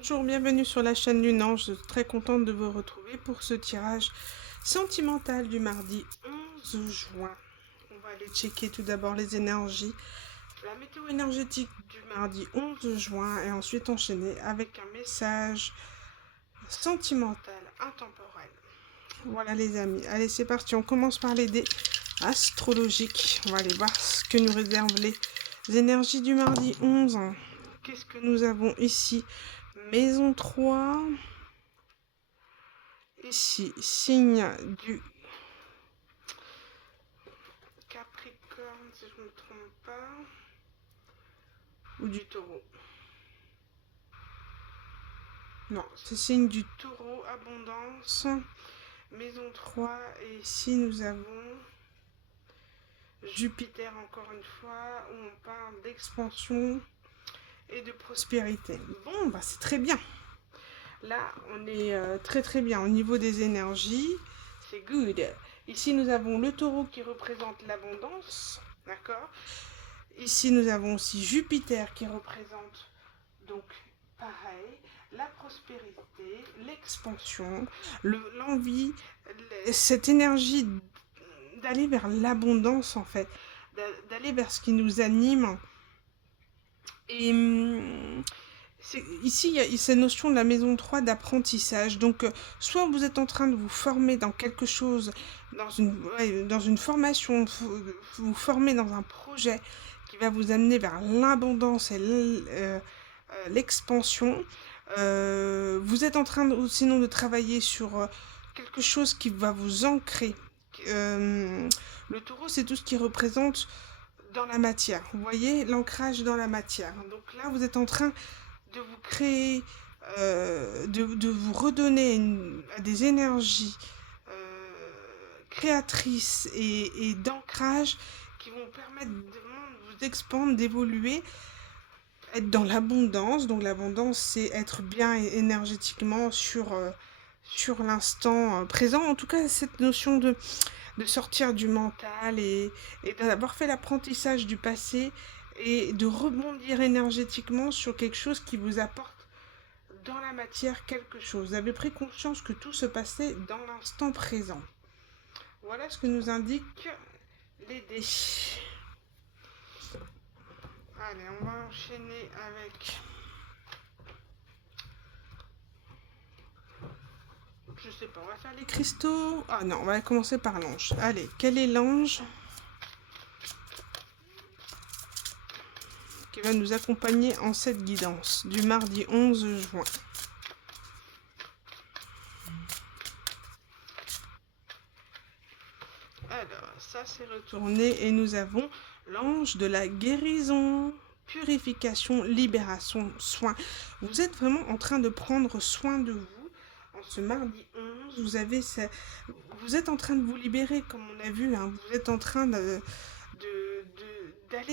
Bonjour, bienvenue sur la chaîne Lunan. Je suis très contente de vous retrouver pour ce tirage sentimental du mardi 11 juin. On va aller checker tout d'abord les énergies, la météo énergétique du mardi 11 juin et ensuite enchaîner avec un message sentimental intemporel. Voilà les amis, allez c'est parti, on commence par les dés astrologiques. On va aller voir ce que nous réservent les énergies du mardi 11. Qu'est-ce que nous avons ici? Maison 3. Ici, signe du Capricorne, si je ne me trompe pas. Ou du Taureau. Non, c'est signe du Taureau, abondance. Maison 3. Et ici, nous avons Jupiter, encore une fois, où on parle d'expansion et de prospérité. Bon, bah c'est très bien. Là, on est très très bien au niveau des énergies. C'est good. Ici, nous avons le taureau qui représente l'abondance. D'accord. Ici, nous avons aussi Jupiter qui représente, donc, pareil, la prospérité, l'expansion, l'envie, cette énergie d'aller vers l'abondance, en fait. D'aller vers ce qui nous anime. Et ici, il y a cette notion de la maison 3 d'apprentissage. Donc, soit vous êtes en train de vous former dans quelque chose, dans une formation, vous former dans un projet qui va vous amener vers l'abondance et l'expansion. Vous êtes en train sinon de travailler sur quelque chose qui va vous ancrer. Le taureau, c'est tout ce qui représente dans la matière. Vous voyez, l'ancrage dans la matière. Donc là, vous êtes en train de vous créer, de vous redonner des énergies créatrices et d'ancrage qui vont permettre de vous expandre, d'évoluer, être dans l'abondance. Donc l'abondance, c'est être bien énergétiquement sur l'instant présent. En tout cas, cette notion de sortir du mental et d'avoir fait l'apprentissage du passé et de rebondir énergétiquement sur quelque chose qui vous apporte dans la matière quelque chose. Vous avez pris conscience que tout se passait dans l'instant présent. Voilà ce que nous indiquent les dés. Allez, on va enchaîner avec... Je sais pas, on va faire les cristaux. Ah non, on va commencer par l'ange. Allez, quel est l'ange qui va nous accompagner en cette guidance du mardi 11 juin? Alors, ça s'est retourné et nous avons l'ange de la guérison, purification, libération, soin. Vous êtes vraiment en train de prendre soin de vous en ce mardi 11. Vous êtes en train de vous libérer, comme on a vu, hein. Vous êtes en train d'aller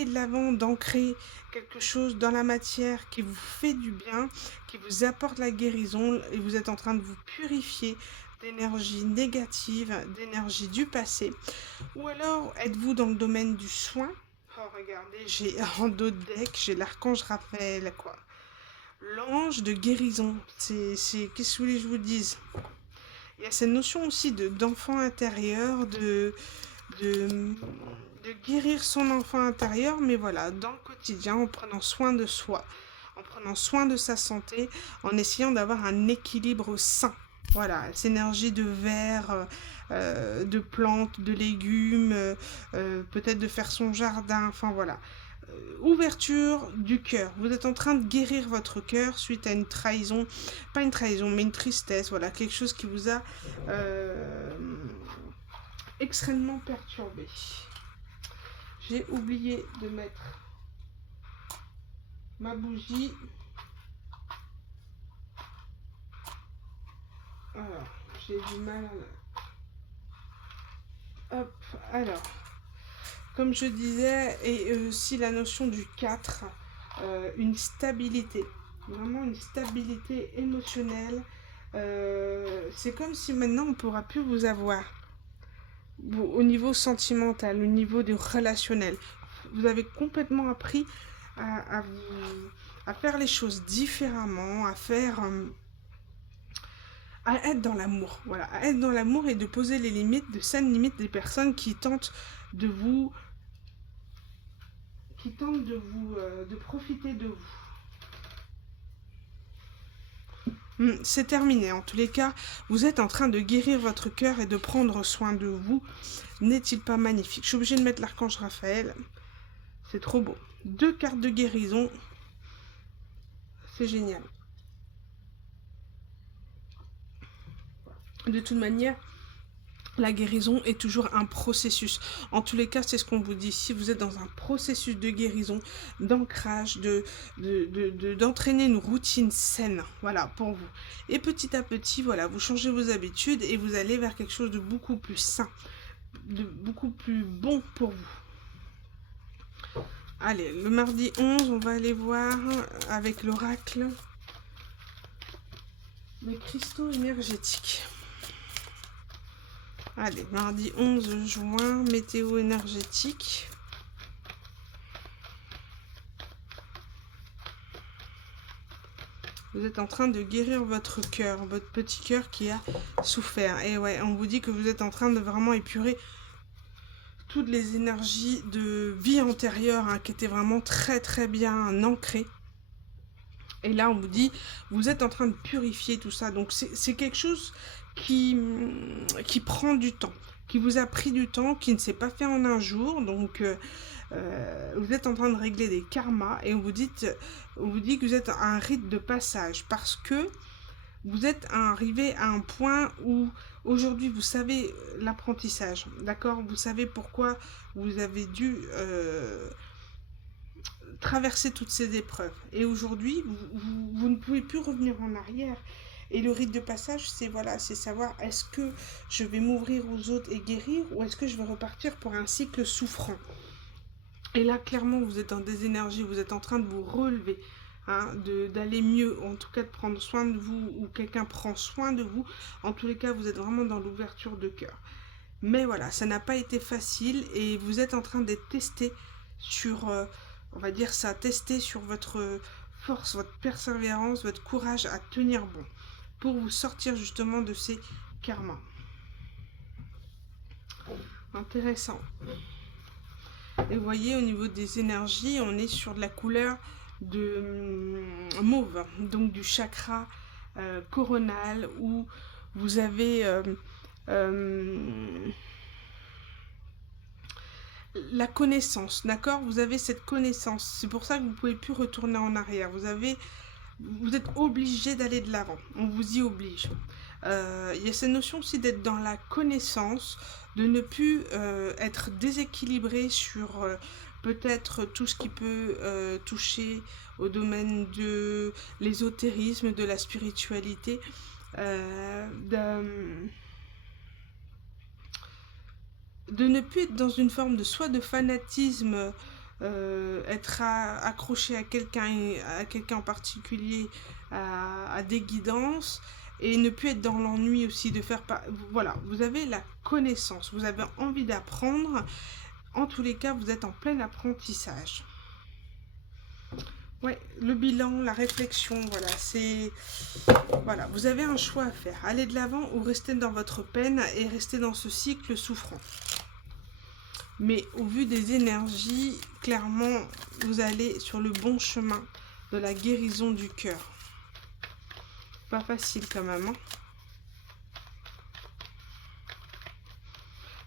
de l'avant, d'ancrer quelque chose dans la matière qui vous fait du bien, qui vous apporte la guérison, et vous êtes en train de vous purifier d'énergie négative, d'énergie du passé. Ou alors, êtes-vous dans le domaine du soin? Oh, regardez, j'ai en dos de deck, j'ai l'archange Raphaël, quoi. L'ange de guérison, qu'est-ce que vous voulez que je vous dise? Il y a cette notion aussi d'enfant intérieur, de, de guérir son enfant intérieur, mais voilà, dans le quotidien, en prenant soin de soi, en prenant soin de sa santé, en essayant d'avoir un équilibre sain. Voilà, cette énergie de verre, de plantes, de légumes, peut-être de faire son jardin, enfin voilà. Ouverture du cœur. Vous êtes en train de guérir votre cœur suite à une trahison, pas une trahison, mais une tristesse, voilà, quelque chose qui vous a extrêmement perturbé. J'ai oublié de mettre ma bougie. Alors, j'ai du mal à... Hop, alors. Comme je disais, et aussi la notion du 4, une stabilité. Vraiment une stabilité émotionnelle. C'est comme si maintenant on ne pourra plus vous avoir. Au niveau sentimental, au niveau du relationnel. Vous avez complètement appris à faire les choses différemment, à faire... à être dans l'amour, voilà, à être dans l'amour et de poser les limites, de saines limites des personnes qui tentent de vous... de profiter de vous. C'est terminé. En tous les cas, vous êtes en train de guérir votre cœur et de prendre soin de vous. N'est-il pas magnifique? Je suis obligée de mettre l'archange Raphaël. C'est trop beau. 2 cartes de guérison. C'est génial. De toute manière, la guérison est toujours un processus. En tous les cas, c'est ce qu'on vous dit. Si vous êtes dans un processus de guérison, d'ancrage, d'entraîner une routine saine, voilà, pour vous. Et petit à petit, voilà, vous changez vos habitudes et vous allez vers quelque chose de beaucoup plus sain, de beaucoup plus bon pour vous. Allez, le mardi 11, on va aller voir avec l'oracle les cristaux énergétiques. Allez, mardi 11 juin, météo énergétique. Vous êtes en train de guérir votre cœur, votre petit cœur qui a souffert. Et ouais, on vous dit que vous êtes en train de vraiment épurer toutes les énergies de vie antérieure qui étaient vraiment très très bien ancrées. Et là, on vous dit, vous êtes en train de purifier tout ça. Donc, c'est quelque chose qui prend du temps, qui vous a pris du temps, qui ne s'est pas fait en un jour. Donc, vous êtes en train de régler des karmas et on vous dit que vous êtes à un rite de passage parce que vous êtes arrivé à un point où aujourd'hui vous savez l'apprentissage, d'accord? Vous savez pourquoi vous avez dû traverser toutes ces épreuves. Et aujourd'hui, vous ne pouvez plus revenir en arrière. Et le rite de passage, c'est voilà, c'est savoir est-ce que je vais m'ouvrir aux autres et guérir ou est-ce que je vais repartir pour un cycle souffrant. Et là, clairement, vous êtes dans des énergies, vous êtes en train de vous relever, d'aller mieux, en tout cas de prendre soin de vous ou quelqu'un prend soin de vous. En tous les cas, vous êtes vraiment dans l'ouverture de cœur. Mais voilà, ça n'a pas été facile et vous êtes en train d'être testé sur... on va dire ça, tester sur votre force, votre persévérance, votre courage à tenir bon, pour vous sortir justement de ces karmas. Intéressant. Et vous voyez, au niveau des énergies, on est sur de la couleur de mauve, donc du chakra coronal, où vous avez... la connaissance, d'accord? Vous avez cette connaissance. C'est pour ça que vous ne pouvez plus retourner en arrière. Vous êtes obligé d'aller de l'avant. On vous y oblige. Il y a cette notion aussi d'être dans la connaissance, de ne plus être déséquilibré sur peut-être tout ce qui peut toucher au domaine de l'ésotérisme, de la spiritualité, de ne plus être dans une forme de soit de fanatisme, être accroché à quelqu'un en particulier, à des guidances, et ne plus être dans l'ennui aussi de faire pas. Voilà, vous avez la connaissance, vous avez envie d'apprendre. En tous les cas, vous êtes en plein apprentissage. Ouais, le bilan, la réflexion, voilà, c'est... Voilà, vous avez un choix à faire. Aller de l'avant ou rester dans votre peine et rester dans ce cycle souffrant. Mais au vu des énergies, clairement, vous allez sur le bon chemin de la guérison du cœur. Pas facile quand même, hein.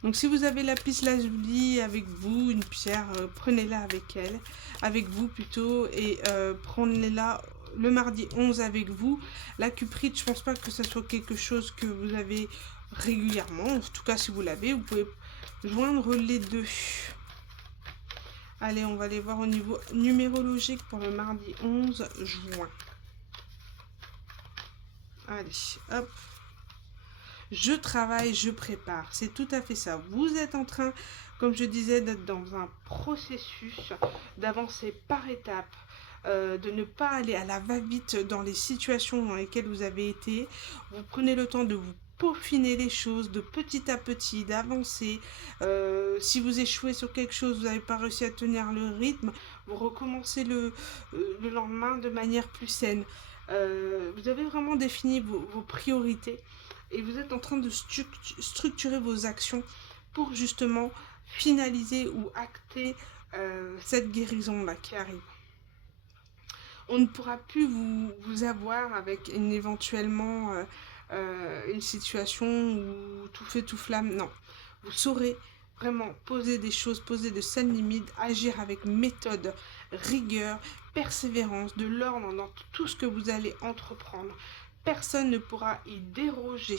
Donc si vous avez la lapis lazuli avec vous, une pierre, prenez-la avec vous plutôt, et prenez-la le mardi 11 avec vous. La cuprite, je pense pas que ce soit quelque chose que vous avez régulièrement. En tout cas, si vous l'avez, vous pouvez joindre les deux. Allez, on va aller voir au niveau numérologique pour le mardi 11 juin. Allez, hop. Je travaille, je prépare. C'est tout à fait ça. Vous êtes en train, comme je disais, d'être dans un processus, d'avancer par étapes, de ne pas aller à la va-vite dans les situations dans lesquelles vous avez été. Vous prenez le temps de vous peaufiner les choses de petit à petit, d'avancer. Si vous échouez sur quelque chose, vous n'avez pas réussi à tenir le rythme, vous recommencez le lendemain de manière plus saine. Vous avez vraiment défini vos priorités et vous êtes en train de structurer vos actions pour justement finaliser ou acter cette guérison-là qui arrive. On ne pourra plus vous avoir avec éventuellement une situation où tout fait tout flamme. Non, vous saurez vraiment poser des choses, poser de saines limites, agir avec méthode, rigueur, persévérance, de l'ordre dans tout ce que vous allez entreprendre. Personne ne pourra y déroger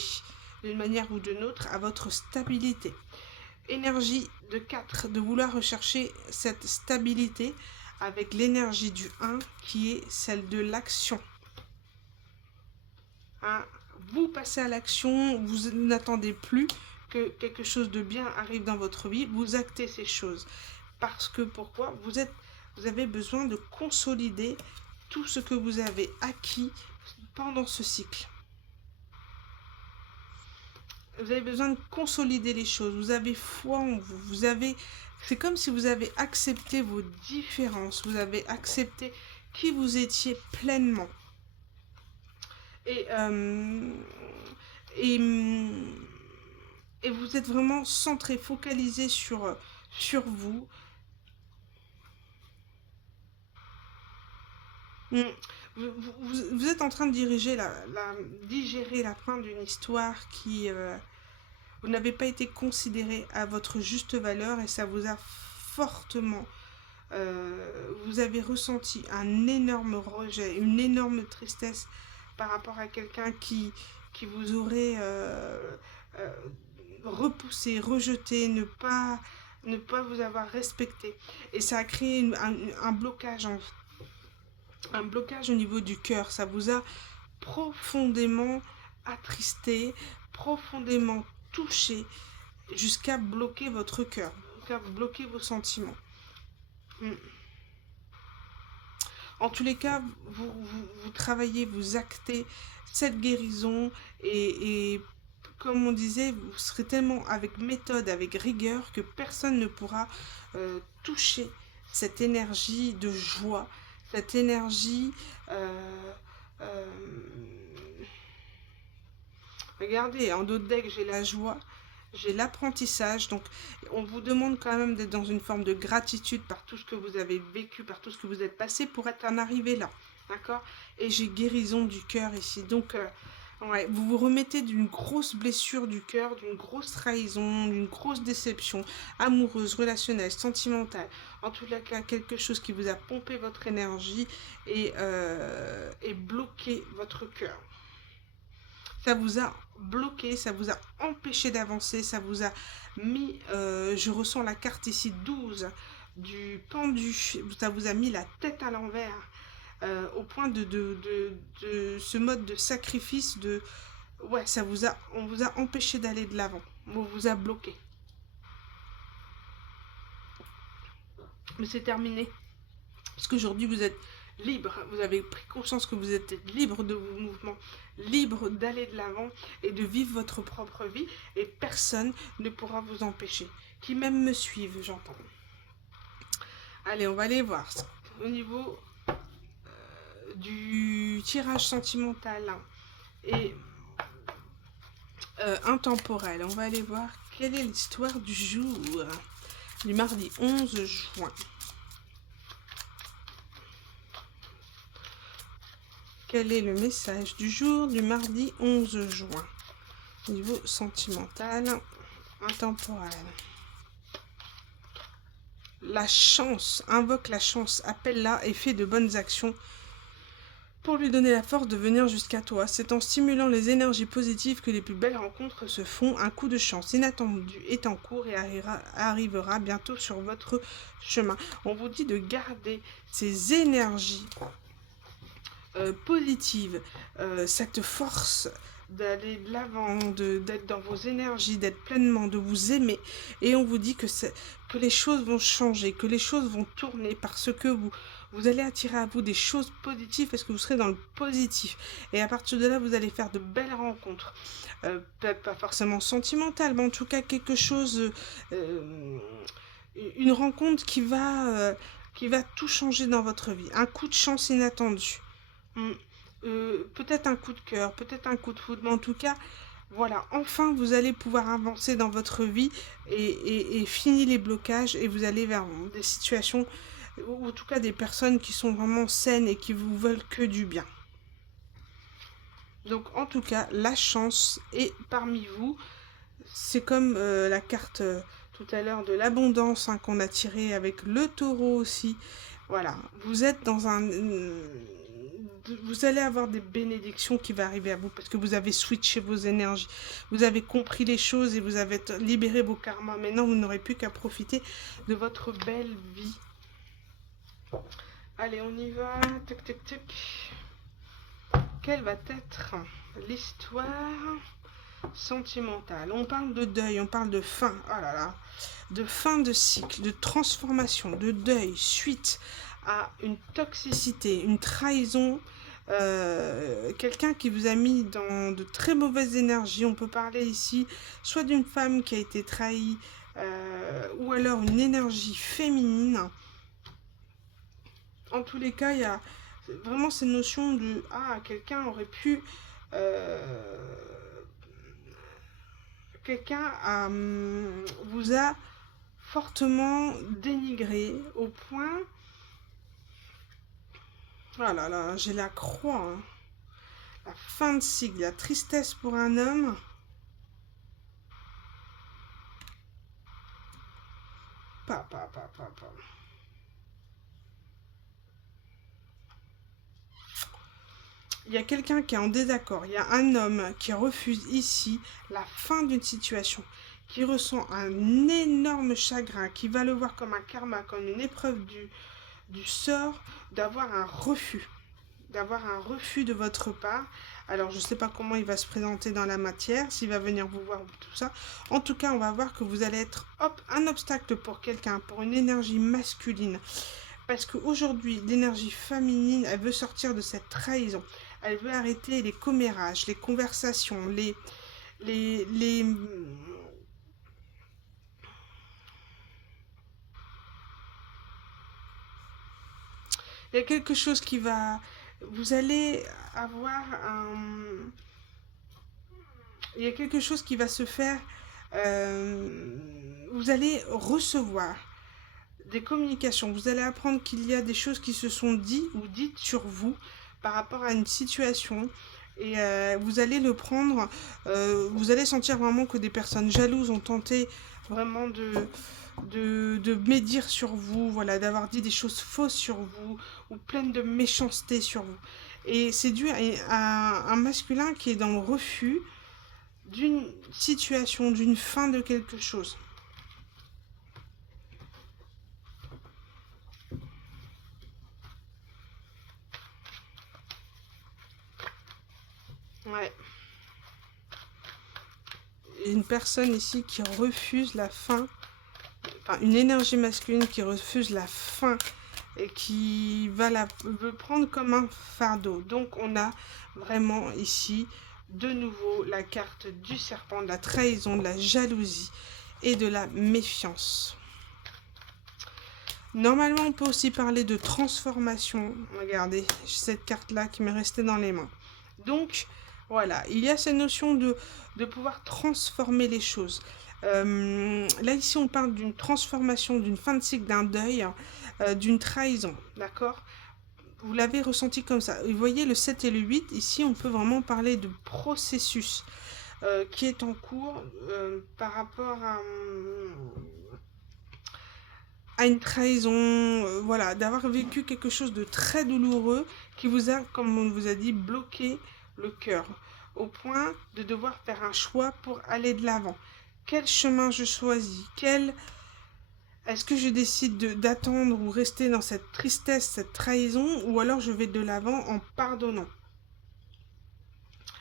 d'une manière ou d'une autre à votre stabilité. Énergie de 4, de vouloir rechercher cette stabilité avec l'énergie du 1 qui est celle de l'action. Hein, vous passez à l'action, vous n'attendez plus que quelque chose de bien arrive dans votre vie, vous actez ces choses. Parce que pourquoi ? Vous avez besoin de consolider tout ce que vous avez acquis pendant ce cycle. Vous avez besoin de consolider les choses, vous avez foi en vous, c'est comme si vous avez accepté vos différences, vous avez accepté qui vous étiez pleinement. Et vous êtes vraiment centré, focalisé sur vous. Vous êtes en train de digérer la fin d'une histoire qui... vous n'avez pas été considéré à votre juste valeur et ça vous a fortement... vous avez ressenti un énorme rejet, une énorme tristesse par rapport à quelqu'un qui vous aurait repoussé, rejeté, ne pas vous avoir respecté. Et ça a créé un blocage un blocage au niveau du cœur. Ça vous a profondément attristé, profondément touché, jusqu'à bloquer votre cœur, jusqu'à bloquer vos sentiments. En tous les cas, vous travaillez, vous actez cette guérison et comme on disait, vous serez tellement avec méthode, avec rigueur que personne ne pourra toucher cette énergie de joie, cette énergie... regardez, en dos de deck, j'ai la joie, j'ai l'apprentissage, donc on vous demande quand même d'être dans une forme de gratitude par tout ce que vous avez vécu, par tout ce que vous êtes passé pour être en arrivé là, d'accord? Et j'ai guérison du cœur ici, donc ouais, vous vous remettez d'une grosse blessure du cœur, d'une grosse trahison, d'une grosse déception amoureuse, relationnelle, sentimentale, en tout cas quelque chose qui vous a pompé votre énergie et bloqué votre cœur. Ça vous a bloqué, ça vous a empêché d'avancer, ça vous a mis, je ressens la carte ici 12 du pendu, ça vous a mis la tête à l'envers, au point de ce mode de sacrifice, ouais, on vous a empêché d'aller de l'avant, on vous a bloqué. Mais c'est terminé, parce qu'aujourd'hui vous êtes libre, vous avez pris conscience que vous êtes libre de vos mouvements, libre d'aller de l'avant et de vivre votre propre vie et personne ne pourra vous empêcher. Qui même me suivent, j'entends. Allez, on va aller voir au niveau du tirage sentimental et intemporel. On va aller voir quelle est l'histoire du jour du mardi 11 juin. Quel est le message du jour du mardi 11 juin? Niveau sentimental, intemporel. La chance, invoque la chance, appelle-la et fais de bonnes actions pour lui donner la force de venir jusqu'à toi. C'est en stimulant les énergies positives que les plus belles rencontres se font. Un coup de chance inattendu est en cours et arrivera bientôt sur votre chemin. On vous dit de garder ces énergies positive, cette force d'aller de l'avant, d'être dans vos énergies, d'être pleinement, de vous aimer. Et on vous dit que les choses vont changer, que les choses vont tourner parce que vous allez attirer à vous des choses positives parce que vous serez dans le positif. Et à partir de là, vous allez faire de belles rencontres. Peut-être pas forcément sentimentales, mais en tout cas quelque chose... une rencontre qui va qui va tout changer dans votre vie. Un coup de chance inattendu. Hmm. Peut-être un coup de cœur, peut-être un coup de foudre, mais en tout cas, voilà, enfin vous allez pouvoir avancer dans votre vie et finir les blocages et vous allez vers des situations, ou en tout cas des personnes qui sont vraiment saines et qui vous veulent que du bien. Donc en tout cas, la chance est parmi vous. C'est comme la carte tout à l'heure de l'abondance hein, qu'on a tirée avec le taureau aussi. Voilà, vous êtes dans un... Vous allez avoir des bénédictions qui vont arriver à vous parce que vous avez switché vos énergies. Vous avez compris les choses et vous avez libéré vos karmas. Maintenant, vous n'aurez plus qu'à profiter de votre belle vie. Allez, on y va. Tac, tac, tac. Quelle va être l'histoire sentimentale? On parle de deuil, on parle de fin. Oh là là. De fin de cycle, de transformation, de deuil, suite à une toxicité, une trahison, quelqu'un qui vous a mis dans de très mauvaises énergies. On peut parler ici soit d'une femme qui a été trahie, ou alors une énergie féminine. En tous les cas, il y a vraiment cette notion de « Ah, quelqu'un aurait pu... quelqu'un vous a fortement dénigré au point... » Ah là là, j'ai la croix. Hein. La fin de cycle, la tristesse pour un homme. Pa. Il y a quelqu'un qui est en désaccord. Il y a un homme qui refuse ici la fin d'une situation, qui ressent un énorme chagrin, qui va le voir comme un karma, comme une épreuve du sort, d'avoir un refus. D'avoir un refus de votre part. Alors, je ne sais pas comment il va se présenter dans la matière, s'il va venir vous voir, tout ça. En tout cas, on va voir que vous allez être un obstacle pour quelqu'un, pour une énergie masculine. Parce qu'aujourd'hui, l'énergie féminine, elle veut sortir de cette trahison. Elle veut arrêter les commérages, les conversations, les... Il y a quelque chose qui va... Vous allez avoir un... Il y a quelque chose qui va se faire. Vous allez recevoir des communications. Vous allez apprendre qu'il y a des choses qui se sont dites ou dites sur vous par rapport à une situation. Et vous allez le prendre. Vous allez sentir vraiment que des personnes jalouses ont tenté vraiment de médire sur vous, voilà, d'avoir dit des choses fausses sur vous ou pleines de méchanceté sur vous. Et c'est dû à un masculin qui est dans le refus d'une situation, d'une fin de quelque chose. Ouais. Une personne ici qui refuse la fin, enfin une énergie masculine qui refuse la fin et qui veut prendre comme un fardeau. Donc on a vraiment ici de nouveau la carte du serpent, de la trahison, de la jalousie et de la méfiance. Normalement, on peut aussi parler de transformation. Regardez, j'ai cette carte-là qui m'est restée dans les mains. Donc, voilà, il y a cette notion de pouvoir transformer les choses. Là, ici, on parle d'une transformation, d'une fin de cycle, d'un deuil, d'une trahison, d'accord? Vous l'avez ressenti comme ça. Vous voyez, le 7 et le 8, ici, on peut vraiment parler de processus qui est en cours par rapport à une trahison, voilà, d'avoir vécu quelque chose de très douloureux qui vous a, comme on vous a dit, bloqué le cœur, au point de devoir faire un choix pour aller de l'avant. Quel chemin je choisis? Est-ce que je décide d'attendre ou rester dans cette tristesse, cette trahison, ou alors je vais de l'avant en pardonnant?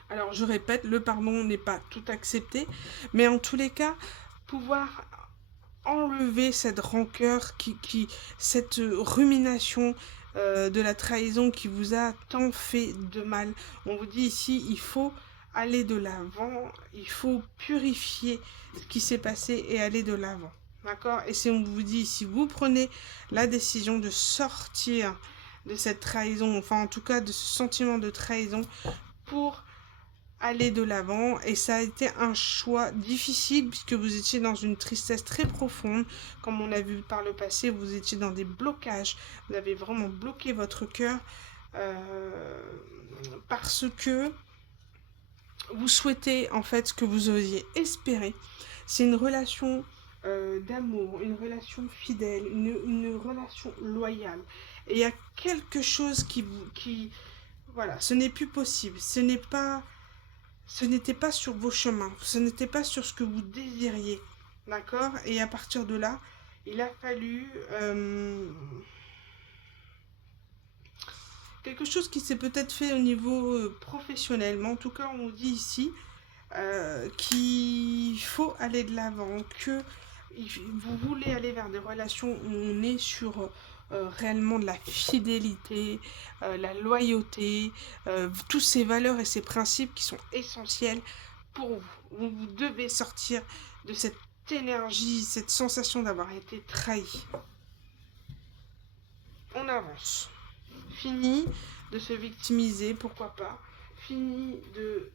Alors je répète, le pardon n'est pas tout accepté, mais en tous les cas, pouvoir enlever cette rancœur, cette rumination de la trahison qui vous a tant fait de mal. On vous dit ici, il faut aller de l'avant, il faut purifier ce qui s'est passé et aller de l'avant. D'accord? Et si on vous dit, si vous prenez la décision de sortir de cette trahison, enfin en tout cas de ce sentiment de trahison pour aller de l'avant, et ça a été un choix difficile puisque vous étiez dans une tristesse très profonde, comme on a vu par le passé, vous étiez dans des blocages, vous avez vraiment bloqué votre cœur euh, parce que vous souhaitez en fait ce que vous osiez espérer. C'est une relation d'amour, une relation fidèle, une relation loyale. Et il y a quelque chose voilà, ce n'est plus possible. Ce n'était pas sur vos chemins. Ce n'était pas sur ce que vous désiriez. D'accord? Et à partir de là, il a fallu quelque chose qui s'est peut-être fait au niveau professionnel. Mais en tout cas, on dit ici qu'il faut aller de l'avant, que vous voulez aller vers des relations où on est sur réellement de la fidélité, la loyauté, tous ces valeurs et ces principes qui sont essentiels pour vous. Vous devez sortir de cette énergie, cette sensation d'avoir été trahi. On avance. Fini de se victimiser, pourquoi pas. Fini de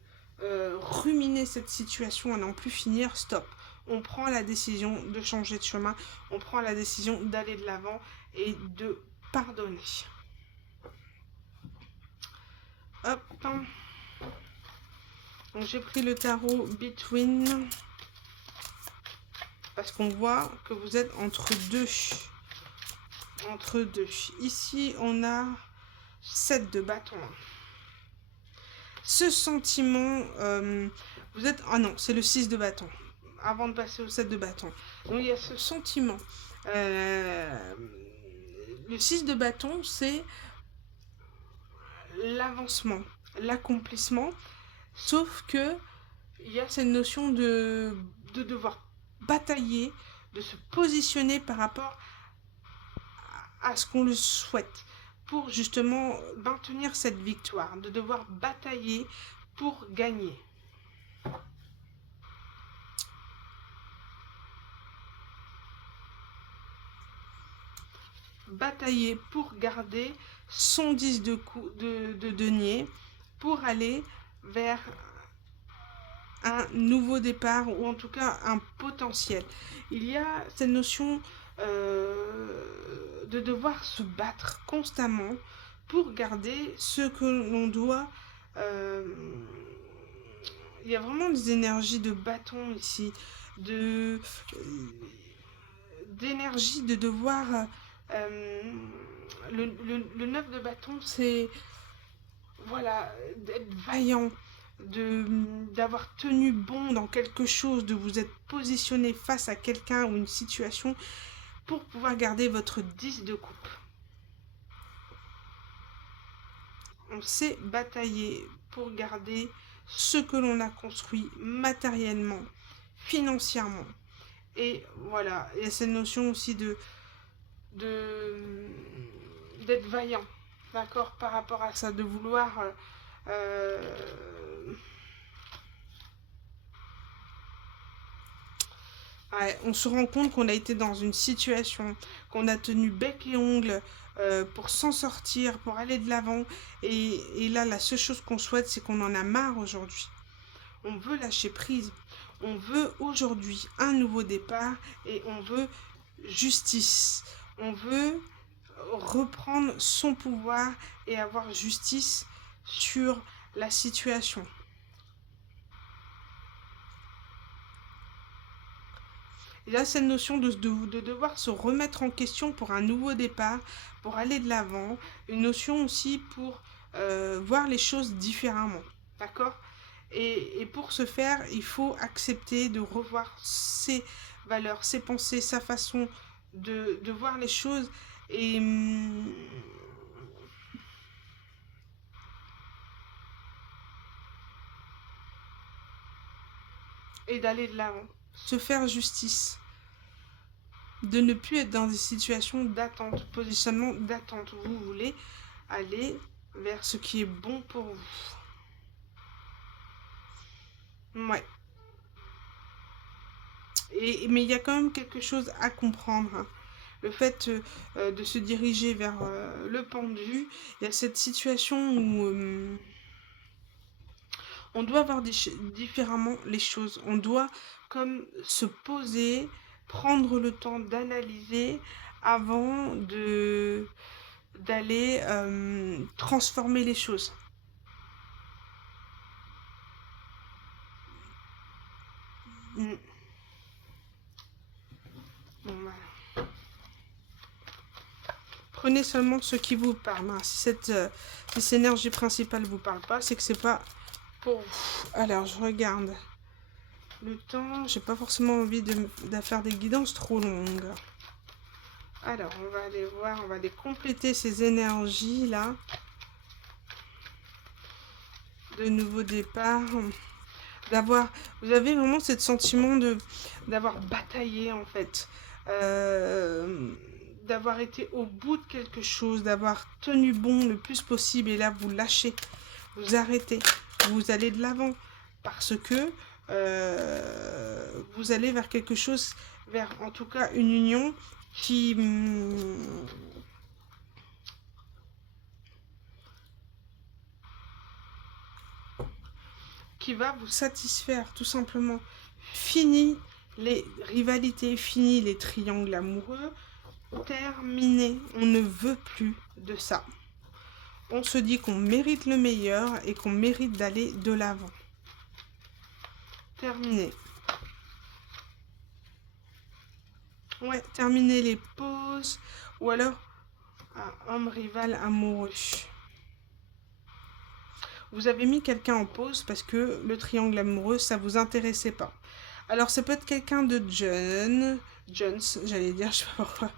ruminer cette situation à n'en plus finir. Stop. On prend la décision de changer de chemin. On prend la décision d'aller de l'avant et de pardonner. Hop. Donc j'ai pris le tarot Between parce qu'on voit que vous êtes entre deux. Entre deux. Ici, on a 7 de bâton. Ce sentiment, vous êtes... Ah non, c'est le 6 de bâton. Avant de passer au 7 de bâton. Donc il y a ce sentiment. Le 6 de bâton, c'est l'avancement, l'accomplissement. Sauf que il y a cette notion de devoir batailler, de se positionner par rapport à ce qu'on le souhaite, pour justement maintenir cette victoire, de devoir batailler pour gagner. Batailler pour garder son 10 de denier, pour aller vers un nouveau départ, ou en tout cas un potentiel. Il y a cette notion de devoir se battre constamment pour garder ce que l'on doit. Il y a vraiment des énergies de bâton ici, d'énergie de devoir. Le 9 de bâton, c'est voilà, d'être vaillant, d'avoir tenu bon dans quelque chose, de vous être positionné face à quelqu'un ou une situation pour pouvoir garder votre 10 de coupe. On sait batailler pour garder ce que l'on a construit matériellement, financièrement. Et voilà, il y a cette notion aussi d'être vaillant, d'accord, par rapport à ça, de vouloir ouais, on se rend compte qu'on a été dans une situation, qu'on a tenu bec et ongles pour s'en sortir, pour aller de l'avant. Et là, la seule chose qu'on souhaite, c'est qu'on en a marre aujourd'hui. On veut lâcher prise. On veut aujourd'hui un nouveau départ et on veut justice. On veut reprendre son pouvoir et avoir justice sur la situation. Il y a cette notion de devoir se remettre en question pour un nouveau départ, pour aller de l'avant. Une notion aussi pour voir les choses différemment. D'accord ? Et pour ce faire, il faut accepter de revoir ses valeurs, ses pensées, sa façon de voir les choses et, et d'aller de l'avant. Se faire justice. De ne plus être dans des situations d'attente, positionnement d'attente. Vous voulez aller vers ce qui est bon pour vous. Ouais. Mais il y a quand même quelque chose à comprendre, hein. Le fait de se diriger vers le pendu, il y a cette situation où on doit voir différemment les choses. On doit comme se poser, prendre le temps d'analyser avant d'aller transformer les choses. Mm. Bon, voilà. Prenez seulement ce qui vous parle, hein. Si cette énergie principale ne vous parle pas, c'est que c'est pas pour vous. Alors, je regarde le temps. J'ai pas forcément envie de faire des guidances trop longues. Alors, on va aller voir, on va aller compléter ces énergies-là. De nouveau départ. Vous avez vraiment ce sentiment d'avoir bataillé, en fait. D'avoir été au bout de quelque chose, d'avoir tenu bon le plus possible. Et là, vous lâchez, vous arrêtez, vous allez de l'avant. Parce que vous allez vers quelque chose, vers en tout cas une union qui va vous satisfaire, tout simplement. Fini les rivalités, fini les triangles amoureux, terminé. On ne veut plus de ça. On se dit qu'on mérite le meilleur et qu'on mérite d'aller de l'avant. Terminé. Ouais, terminer les pauses. Ou alors, un homme rival amoureux. Vous avez mis quelqu'un en pause parce que le triangle amoureux, ça vous intéressait pas. Alors, ça peut être quelqu'un de jeune, Jones, j'allais dire, je sais pas pourquoi,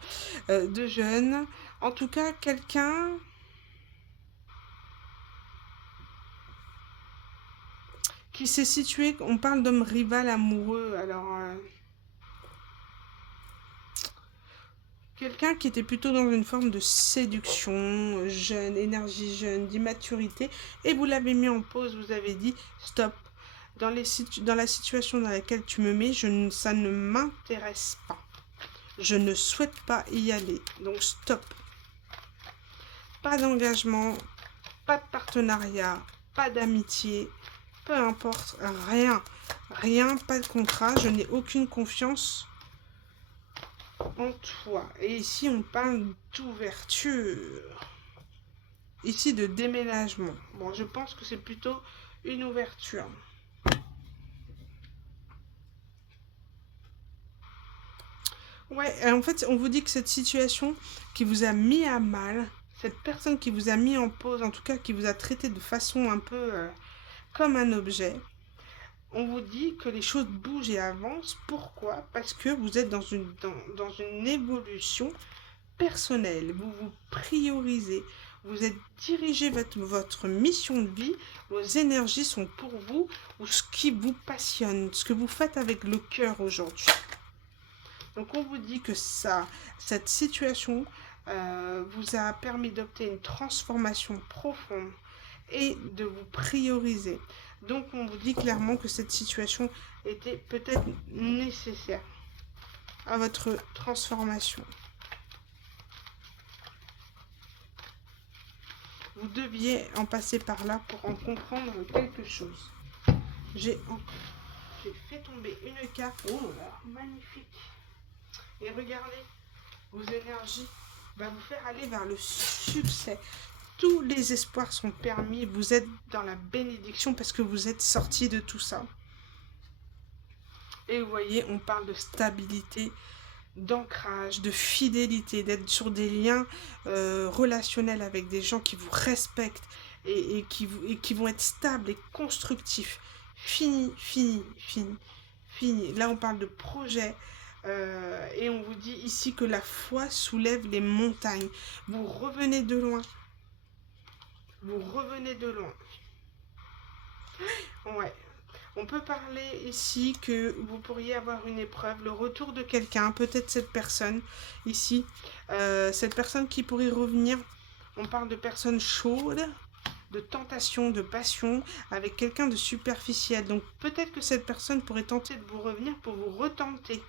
de jeune. En tout cas, quelqu'un qui s'est situé, on parle d'homme rival amoureux, alors quelqu'un qui était plutôt dans une forme de séduction, jeune, énergie jeune, d'immaturité, et vous l'avez mis en pause, vous avez dit stop. Dans la situation dans laquelle tu me mets, ça ne m'intéresse pas. Je ne souhaite pas y aller. Donc stop. Pas d'engagement, pas de partenariat, pas d'amitié, peu importe, rien. Rien, pas de contrat, je n'ai aucune confiance en toi. Et ici, on parle d'ouverture. Ici, de déménagement. Bon, je pense que c'est plutôt une ouverture. Ouais, en fait, on vous dit que cette situation qui vous a mis à mal, cette personne qui vous a mis en pause, en tout cas qui vous a traité de façon un peu comme un objet, on vous dit que les choses bougent et avancent. Pourquoi? Parce que vous êtes dans une évolution personnelle. Vous vous priorisez. Vous êtes dirigé votre mission de vie. Vos énergies sont pour vous ou ce qui vous passionne, ce que vous faites avec le cœur aujourd'hui. Donc on vous dit que cette situation vous a permis d'obtenir une transformation profonde et de vous prioriser. Donc on vous dit clairement que cette situation était peut-être nécessaire à votre transformation. Vous deviez en passer par là pour en comprendre quelque chose. J'ai fait tomber une carte. Oh là, magnifique. Et regardez, vos énergies va vous faire aller vers le succès. Tous les espoirs sont permis. Vous êtes dans la bénédiction parce que vous êtes sorti de tout ça. Et vous voyez, on parle de stabilité, d'ancrage, de fidélité, d'être sur des liens relationnels avec des gens qui vous respectent et qui vont être stables et constructifs. Fini, fini, fini, fini. Là, on parle de projet. Et on vous dit ici que la foi soulève les montagnes. Vous revenez de loin. Vous revenez de loin. Ouais. On peut parler ici que vous pourriez avoir une épreuve, le retour de quelqu'un, peut-être cette personne ici, cette personne qui pourrait revenir. On parle de personnes chaudes, de tentation, de passion avec quelqu'un de superficiel. Donc peut-être que cette personne pourrait tenter de vous revenir pour vous retenter.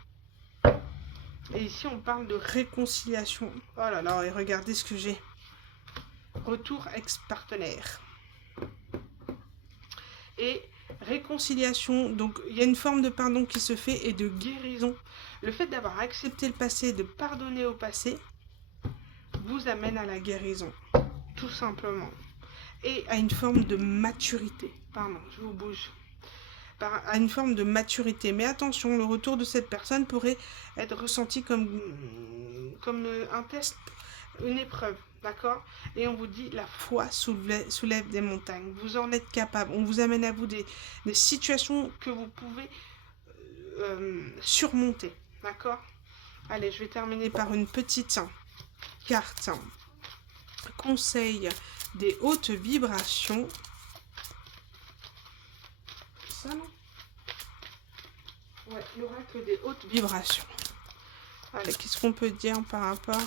Et ici on parle de réconciliation. Oh là là, et regardez ce que j'ai. Retour ex-partenaire. Et réconciliation, donc il y a une forme de pardon qui se fait et de guérison. Le fait d'avoir accepté le passé, de pardonner au passé, vous amène à la guérison, tout simplement. Et à une forme de maturité. Pardon, je vous bouge. À une forme de maturité. Mais attention, le retour de cette personne pourrait être ressenti comme un test, une épreuve. D'accord? Et on vous dit, la foi soulève des montagnes. Vous en êtes capable. On vous amène à vous des situations que vous pouvez surmonter. D'accord? Allez, je vais terminer par une petite carte. Conseil des hautes vibrations. Ça, non? Ouais, l'oracle des hautes vibrations. Allez, qu'est-ce qu'on peut dire par rapport...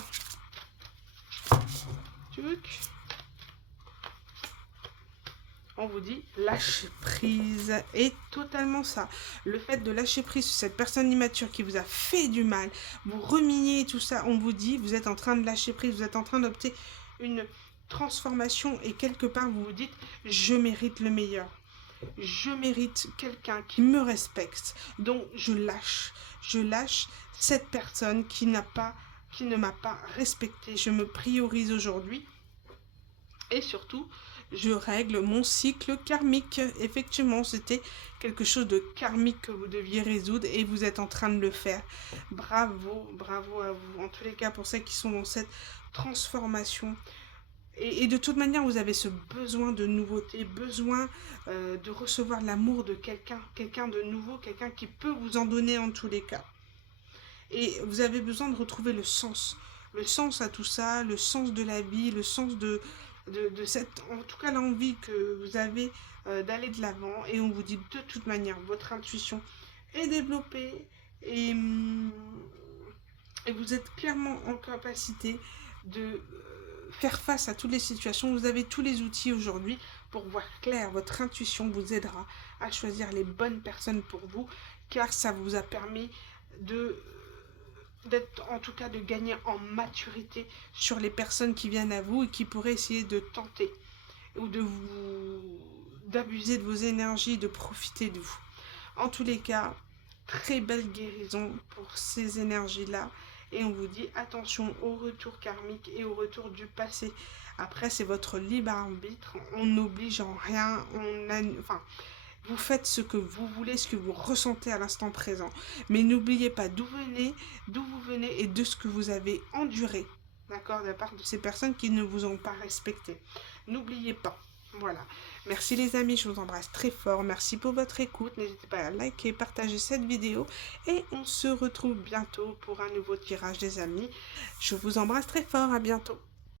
On vous dit lâcher prise. Et totalement ça. Le fait de lâcher prise sur cette personne immature qui vous a fait du mal, vous reniez tout ça, on vous dit, vous êtes en train de lâcher prise, vous êtes en train d'opter une transformation et quelque part vous vous dites, je mérite le meilleur. Je mérite quelqu'un qui me respecte. Donc je lâche cette personne qui ne m'a pas respecté. Je me priorise aujourd'hui. Et surtout, je règle mon cycle karmique. Effectivement, c'était quelque chose de karmique que vous deviez résoudre et vous êtes en train de le faire. Bravo, bravo à vous. En tous les cas, pour ceux qui sont dans cette transformation. Et de toute manière, vous avez ce besoin de nouveauté, besoin de recevoir l'amour de quelqu'un de nouveau, quelqu'un qui peut vous en donner en tous les cas. Et vous avez besoin de retrouver le sens à tout ça, le sens de la vie, le sens de cette, en tout cas l'envie que vous avez d'aller de l'avant. Et on vous dit de toute manière, votre intuition est développée et vous êtes clairement en capacité de faire face à toutes les situations. Vous avez tous les outils aujourd'hui pour voir clair. Votre intuition vous aidera à choisir les bonnes personnes pour vous, car ça vous a permis d'être, en tout cas, de gagner en maturité sur les personnes qui viennent à vous et qui pourraient essayer de tenter ou d'abuser de vos énergies, de profiter de vous. En tous les cas, très belle guérison pour ces énergies-là. Et on vous dit attention au retour karmique et au retour du passé. Après, c'est votre libre arbitre. On n'oblige en rien. Vous faites ce que vous voulez, ce que vous ressentez à l'instant présent. Mais n'oubliez pas d'où vous venez et de ce que vous avez enduré. D'accord? De la part de ces personnes qui ne vous ont pas respecté. N'oubliez pas. Voilà. Merci les amis, je vous embrasse très fort. Merci pour votre écoute. N'hésitez pas à liker, partager cette vidéo. Et on se retrouve bientôt pour un nouveau tirage les amis. Je vous embrasse très fort. À bientôt.